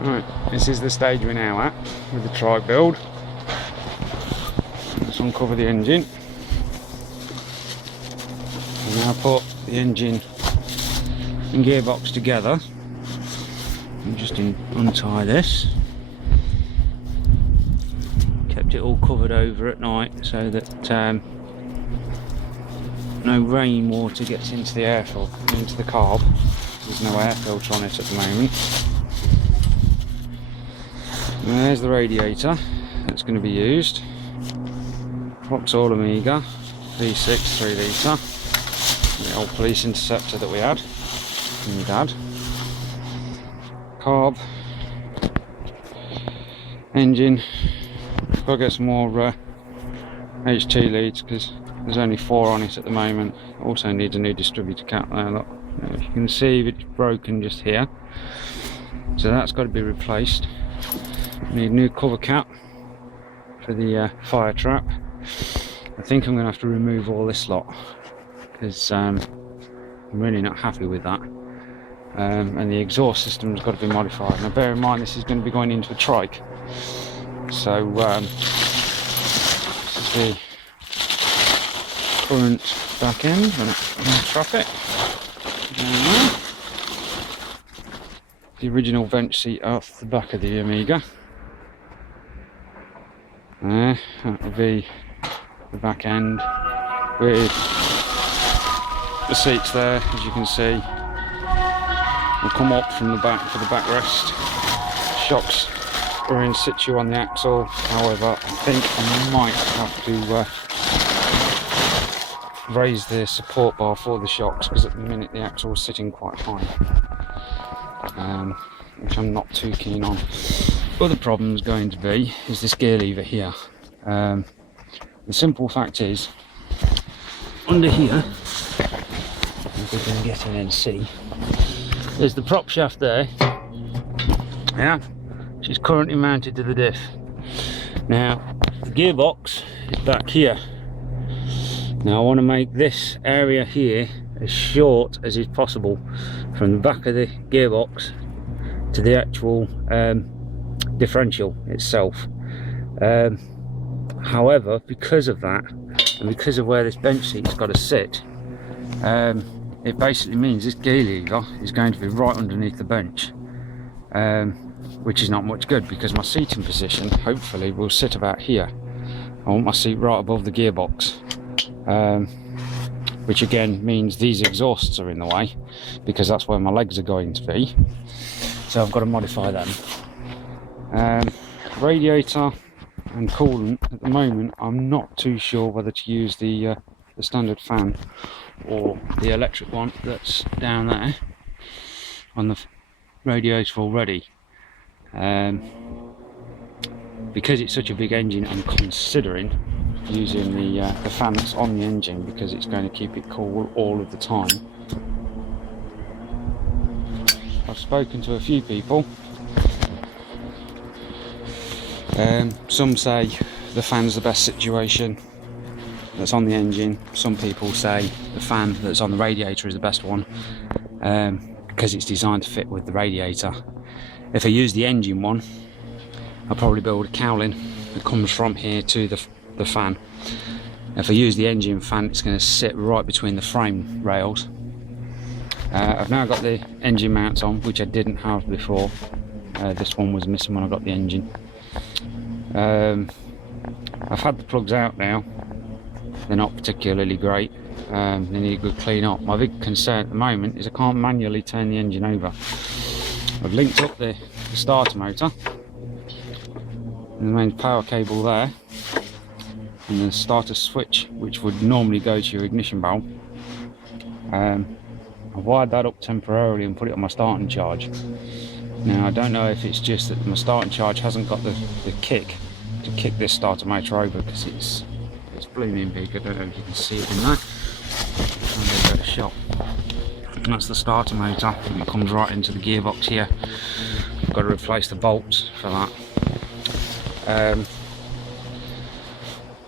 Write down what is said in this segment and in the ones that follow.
Right, this is the stage we're now at with the Trike build. Let's uncover the engine. And now put the engine and gearbox together. And just untie this. Kept it all covered over at night so that no rainwater gets into the into the carb. There's no air filter on it at the moment. And there's the radiator that's going to be used. Vauxhall Amiga V6 3 litre. The old police interceptor that we had from my dad. Carb. Engine. Got to get some more HT leads because there's only 4 on it at the moment. Also needs a new distributor cap there. Look, if you can see it's broken just here, so that's got to be replaced. Need a new cover cap for the fire trap. I think I'm going to have to remove all this lot because I'm really not happy with that. And the exhaust system's got to be modified. Now bear in mind this is going to be going into a Trike, so this is the current back end when it traffic. The original vent seat off the back of the Amiga. That will be the back end with the seats there, as you can see. Will come up from the back for the backrest. Shocks are in situ on the axle, however I think I might have to raise the support bar for the shocks because at the minute the axle is sitting quite high, which I'm not too keen on. Other problem is going to be is this gear lever here. The simple fact is, under here, if we can get in and see, there's the prop shaft there. Yeah, she's currently mounted to the diff. Now the gearbox is back here. Now I want to make this area here as short as is possible from the back of the gearbox to the actual differential itself. However, because of that and because of where this bench seat's got to sit, it basically means this gear lever is going to be right underneath the bench, which is not much good because my seating position hopefully will sit about here. I want my seat right above the gearbox, which again means these exhausts are in the way because that's where my legs are going to be, so I've got to modify them. Radiator and coolant at the moment, I'm not too sure whether to use the standard fan or the electric one that's down there on the radiator already. Because it's such a big engine, I'm considering using the fan that's on the engine because it's going to keep it cool all of the time. I've spoken to a few people. Some say the fan's the best situation that's on the engine. Some people say the fan that's on the radiator is the best one because it's designed to fit with the radiator. If I use the engine one, I'll probably build a cowling that comes from here to the fan. If I use the engine fan, it's going to sit right between the frame rails. I've now got the engine mounts on, which I didn't have before. This one was missing when I got the engine. I've had the plugs out now. They're not particularly great. They need a good clean up. My big concern at the moment is I can't manually turn the engine over. I've linked up the starter motor and the main power cable there, and the starter switch which would normally go to your ignition valve. I've wired that up temporarily and put it on my starting charge. Now I don't know if it's just that my starting charge hasn't got the kick to kick this starter motor over because it's blooming big. I don't know if you can see it in there. I'm going to go to shop. And that's the starter motor, and it comes right into the gearbox here. I've got to replace the bolts for that.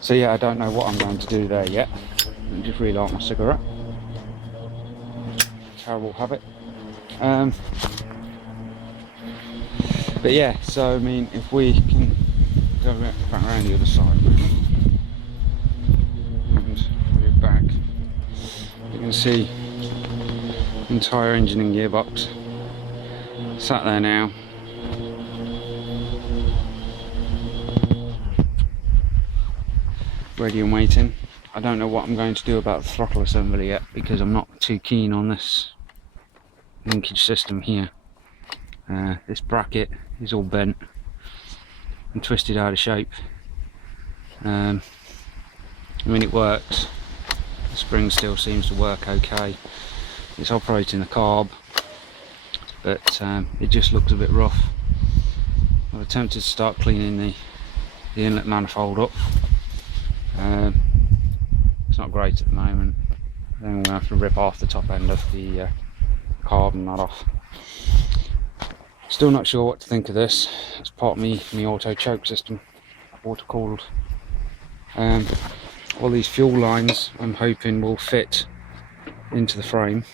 So yeah, I don't know what I'm going to do there yet. I just relight my cigarette. Terrible habit. But yeah, so I mean, if we can go back around the other side and we're back, you can see the entire engine and gearbox sat there now. Ready and waiting. I don't know what I'm going to do about the throttle assembly yet, because I'm not too keen on this linkage system here. This bracket is all bent and twisted out of shape. I mean, it works. The spring still seems to work okay. It's operating the carb, but it just looks a bit rough. I've attempted to start cleaning the inlet manifold up. It's not great at the moment. Then I'm going to have to rip off the top end of the carb and that off. Still not sure what to think of this. It's part of my auto choke system, water cooled. All these fuel lines I'm hoping will fit into the frame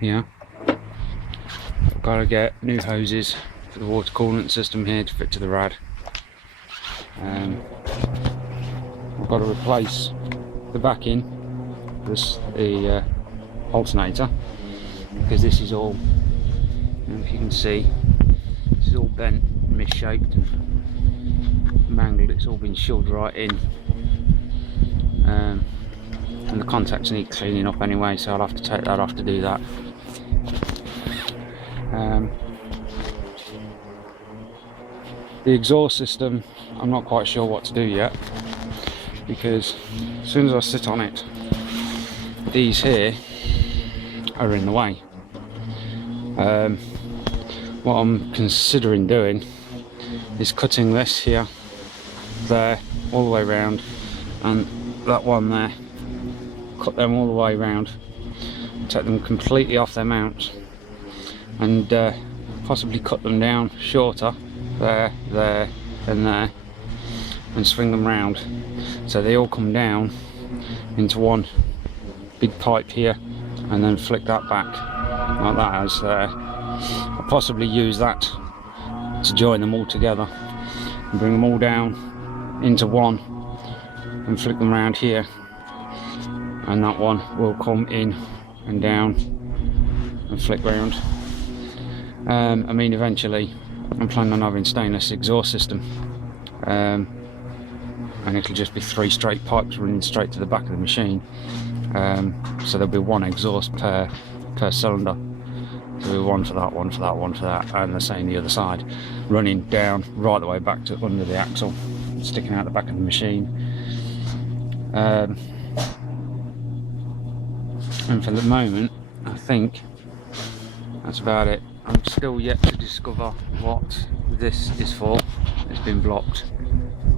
here. I've got to get new hoses for the water coolant system here to fit to the rad. I've got to replace the backing, the alternator, because this is all, if you can see, this is all bent, misshaped and mangled. It's all been shoved right in, and the contacts need cleaning up anyway, so I'll have to take that off to do that. The exhaust system, I'm not quite sure what to do yet, because as soon as I sit on it, these here are in the way. What I'm considering doing is cutting this here, there, all the way around, and that one there, cut them all the way around, take them completely off their mounts, and possibly cut them down shorter, there, there and there, and swing them round so they all come down into one big pipe here, and then flick that back like that as I'll possibly use that to join them all together and bring them all down into one and flick them around here, and that one will come in and down and flick round. I mean, eventually I'm planning on having stainless exhaust system, and it'll just be 3 straight pipes running straight to the back of the machine. So there'll be 1 exhaust per cylinder. So there'll be one for that, one for that, one for that, and the same the other side, running down right the way back to under the axle, sticking out the back of the machine. And for the moment, I think that's about it. I'm still yet to discover what this is for. It's been blocked.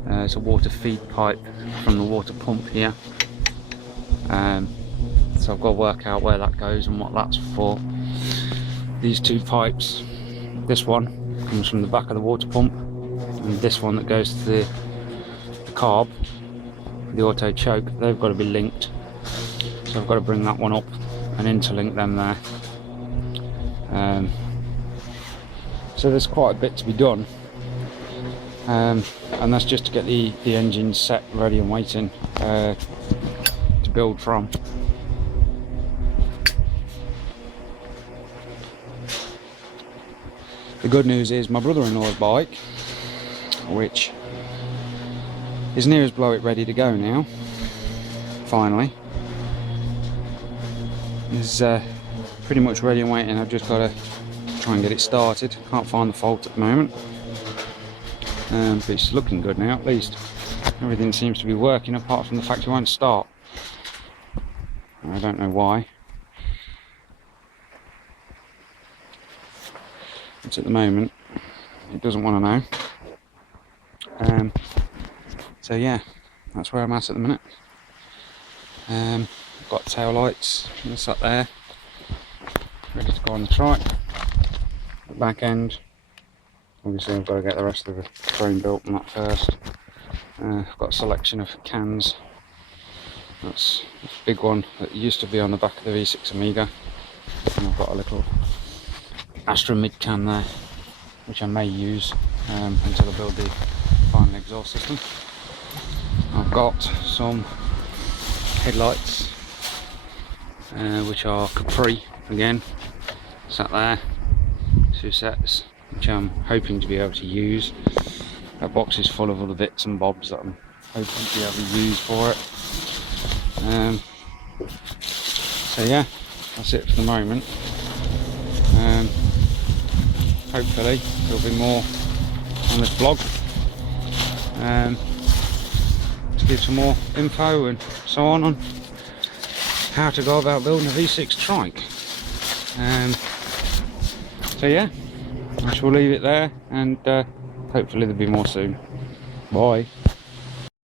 It's a water feed pipe from the water pump here. So I've got to work out where that goes and what that's for. These 2 pipes, this one comes from the back of the water pump, and this one that goes to the carb, the auto choke, they've got to be linked. So I've got to bring that one up and interlink them there. So there's quite a bit to be done, and that's just to get the engine set, ready and waiting to build from. The good news is my brother-in-law's bike, which is near as blow it ready to go now, finally, is pretty much ready and waiting. I've just got to try and get it started. Can't find the fault at the moment, but it's looking good now. At least everything seems to be working, apart from the fact it won't start. I don't know why. It's at the moment it doesn't want to know. So yeah, that's where I'm at the minute. Got tail lights and sat there ready to go on the trike. The back end, obviously I've got to get the rest of the frame built on that first. I've got a selection of cans. That's a big one that used to be on the back of the V6 Amiga, and I've got a little Astra mid can there. which I may use until I build the final exhaust system. I've got some headlights which are Capri again, sat there, 2 sets, which I'm hoping to be able to use. That box is full of all the bits and bobs that I'm hoping to be able to use for it. So yeah, that's it for the moment. Hopefully there'll be more on this blog to give some more info and so on how to go about building a V6 trike. So yeah, I shall leave it there, and hopefully there'll be more soon. Bye.